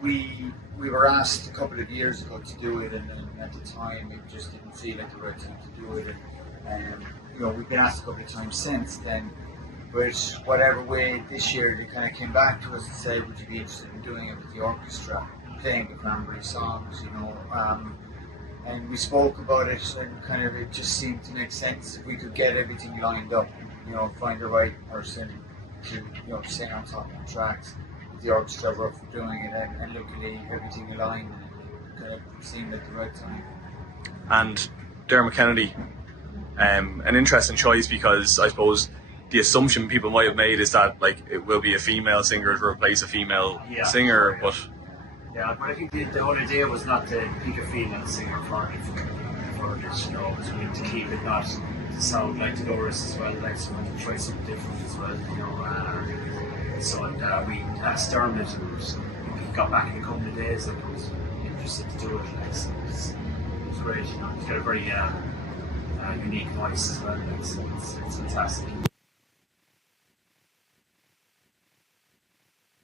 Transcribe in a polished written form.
we were asked a couple of years ago to do it, and at the time it just didn't feel like the right time to do it. And you know, we've been asked a couple of times since then. But whatever way, this year they kind of came back to us and said, "Would you be interested in doing it with the orchestra, playing the Cranberries songs?" You know, and we spoke about it, and kind of it just seemed to make sense if we could get everything lined up. You know, find the right person to sing on top of the tracks. The orchestra were for doing it, and luckily everything aligned, and it kind of seemed at the right time. And Dermot Kennedy, an interesting choice, because I suppose the assumption people might have made is that like it will be a female singer to replace a female singer, but I think the whole idea was not to pick a female singer for this, you know, it was really to keep it not to sound like Dolores as well, like someone to try something different as well, you know. So we asked Dermot, and he got back in a couple of days, and was interested to do it. Like, so it was great, you know. He's got a very unique voice as well. It's fantastic.